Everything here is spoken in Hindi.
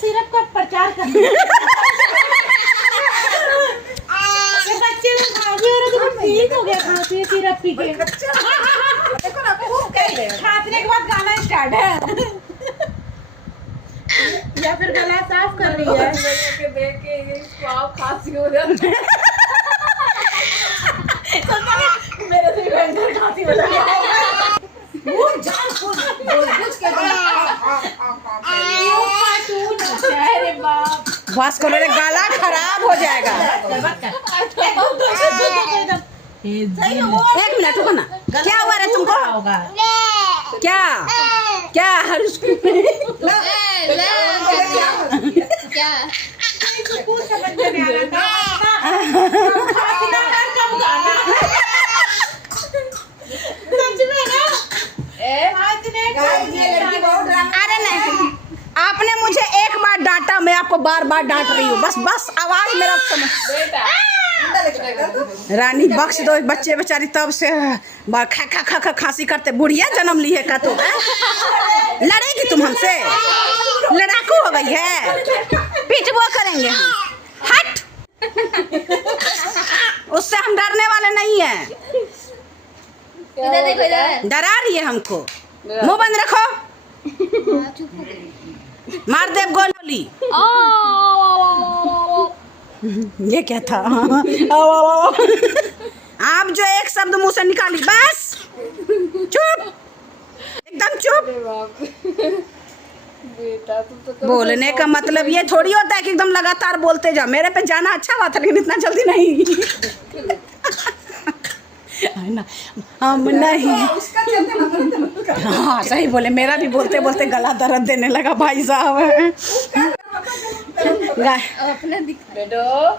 सिरप का प्रचार कर बच्चे में खांसी हो रही है, ठीक हो गया खांसी सिरप पी के। देखो ना खूब खांसने के बाद गाना स्टार्ट है या फिर गला साफ कर रही है। देख के इसको आप खांसी हो जाती है। मेरे से भयंकर खांसी हो जाती है। अरे बाप, बस करो रे, गला खराब हो जाएगा। एक मिनट रुको ना, क्या हुआ रे तुमको? क्या क्या हर क्या अरे नहीं, आपने मुझे एक बार डांटा, मैं आपको बार बार डांट रही हूँ। बस बस आवाज मेरा समझ। रानी बख्श दो, बच्चे बेचारी तब से खा खा खा खा खांसी करते। बुढ़िया जन्म ली है का तुम? लड़ेगी तुम हमसे? लड़ाकू हो गई है, पिटबो करेंगे हम। हट, उससे हम डरने वाले नहीं है। इधर देखो, इधर डरा रही है हमको। मुंह बंद रखो, मार देव गोली। ये क्या था? आप जो एक शब्द मुंह से निकाली, बस चुप, एकदम चुप। बेटा तुम तो बोलने का मतलब ये थोड़ी होता है कि एकदम लगातार बोलते जाओ। मेरे पे जाना अच्छा बात है, लेकिन इतना जल्दी नहीं। है ना, हम नहीं। हाँ सही बोले, मेरा भी बोलते बोलते गला दर्द देने लगा भाई साहब। अपने दिख बेटो।